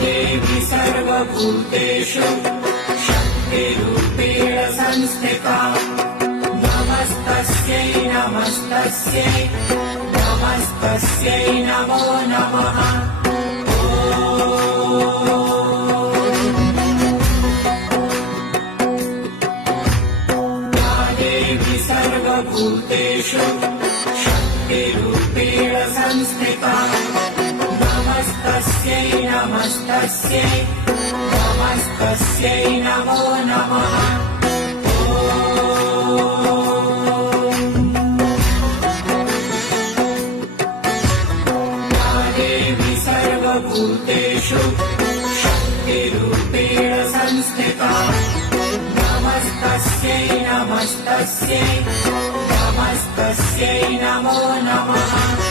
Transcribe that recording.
देवी सर्वभूतेषु शक्तिरूपेण संस्थिता नमस्तस्यै नमस्तस्यै नमस्तस्यै नमो नमः। या देवी सर्वभूतेषु शक्तिरूपेण संस्थिता नमस्तस्यै नमस्तस्यै नमस्तस्यै नमो नमः। या देवी सर्वभूतेषु शक्तिरूपेण संस्थिता नमस्तस्यै नमस्तस्यै नमस्तस्यै नमो नमः।